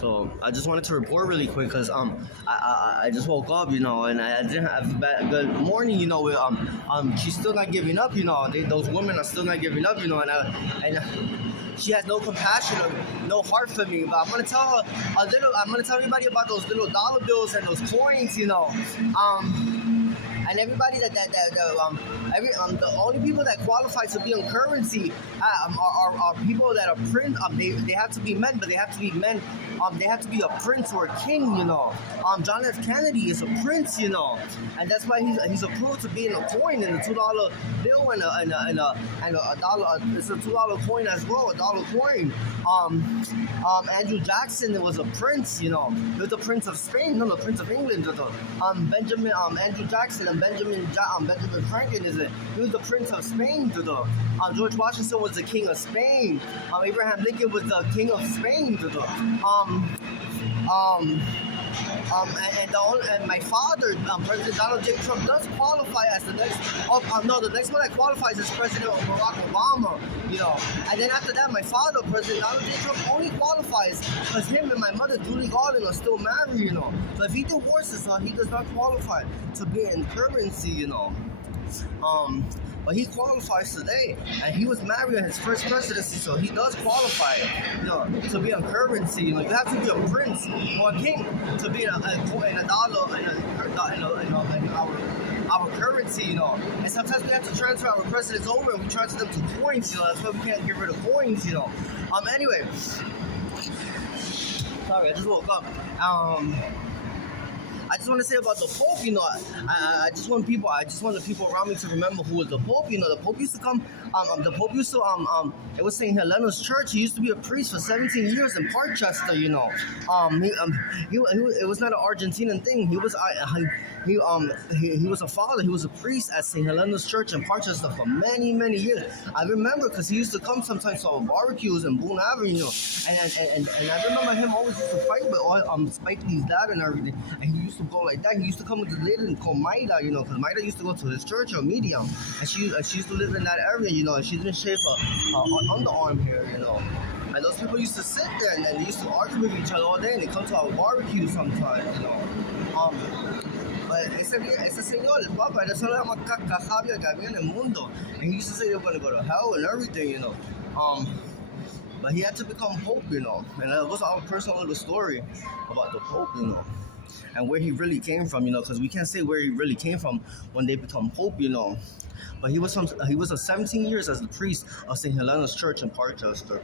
So I just wanted to report really quick because I just woke up, and I didn't have a good morning, she's still not giving up, those women are still not giving up, and she has no compassion or no heart for me. But I'm gonna tell her I'm gonna tell everybody about those little dollar bills and those coins, and everybody the only people that qualify to be on currency are people that are they have to be men, but they have to be men. They have to be a prince or a king, John F. Kennedy is a prince, and that's why he's approved to be in a coin, in a $2 bill and a dollar. It's a $2 coin as well, a dollar coin. Andrew Jackson was a prince, he was the Prince of Spain, no, the Prince of England. Andrew Jackson and Benjamin Franklin he was the Prince of Spain. George Washington was the King of Spain. Abraham Lincoln was the King of Spain. And my father, President Donald J. Trump, does qualify as the next. The next one that qualifies is President Barack Obama. And then after that, my father, President Donald J. Trump, only qualifies because him and my mother, Julie Garland, are still married. So if he divorces her, he does not qualify to be in currency. But he qualifies today, and he was married in his first presidency, so he does qualify, to be on currency. You have to be a prince or a king to be in a dollar in our currency. And sometimes we have to transfer our presidents over, and we transfer them to coins. That's why we can't get rid of coins. Anyway, sorry, I just woke up. I just want to say about the Pope, I just want the people around me to remember who was the Pope. The Pope used to come, it was St. Helena's Church. He used to be a priest for 17 years in Parkchester, it was not an Argentinian thing. He was a father. He was a priest at St. Helena's Church in Parkchester for many, many years. I remember because he used to come sometimes to our barbecues in Boone Avenue, and I remember him always used to fight with Spike Lee's dad and everything, and he used to go like that. He used to come with the lady called Maida, because Maida used to go to his church or medium, and she used to live in that area, and she didn't shave her underarm here, And those people used to sit there and they used to argue with each other all day, and they come to our barbecue sometimes, But ese señor, el Papa, era solo la más cacajabia que había en el mundo, and he used to say they were going to go to hell and everything, But he had to become Pope, and that was our personal little story about the Pope, and where he really came from, because we can't say where he really came from when they become Pope, But he was 17 years as the priest of St. Helena's Church in Parkchester.